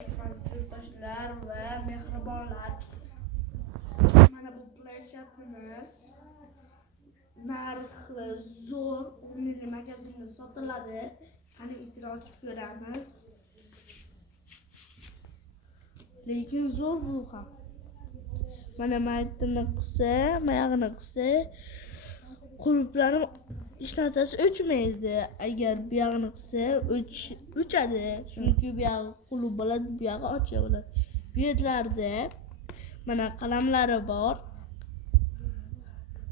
Yurtdoshlar va mehribonlar, mana bu planshetimiz narxi zo'r 10 milliy magazinda sotiladi. Qani ichini ochib ko'ramiz. Lekin zo'r bu ham. Mana maytini qilsa, mayog'ini qilsa, quluplarım hech narsasi o'chmaydi. Agar bu yog'ini qilsa, o'chadi. Chunki bu yog'i qulub bo'ladi, bu yog'i ochiq bo'ladi. Bu yerlarda mana qalamlari bor.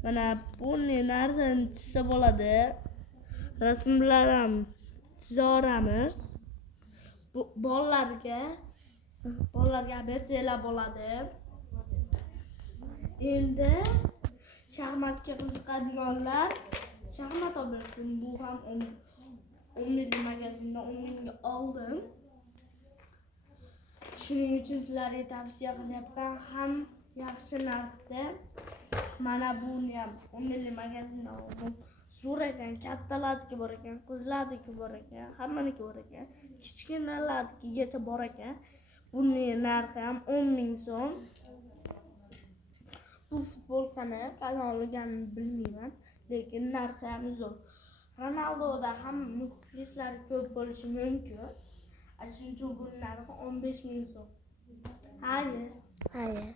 Mana bunday narsani chizsa bo'ladi. Rasmlar ham chizaveramiz. Bolalarga bersanglar bo'ladi. Endi shaxmatga qiziqadiganlar shaxmat olsin. Bu ham 10 milliy magazinda 10 mingga oldim. Shuning uchun sizlarga tavsiya qilyapman. Ham yaxshi narxda. Mana buni ham 10 milliy magazinda oldim. Zo'r ekan, kattalarniki bor ekan, qizlarniki bor ekan, hammaniki bor ekan. Kichkinalarnikigacha bor ekan. Buning narxi ham 10 ming so'm. Bu futbolkani qanday olganimni bilmayman, lekin narxi ham zo'r. Ronaldoda ham muxlislar ko'p bo'lishi mumkin. Shuning uchun bu narxi 15 ming so'm. Hayır.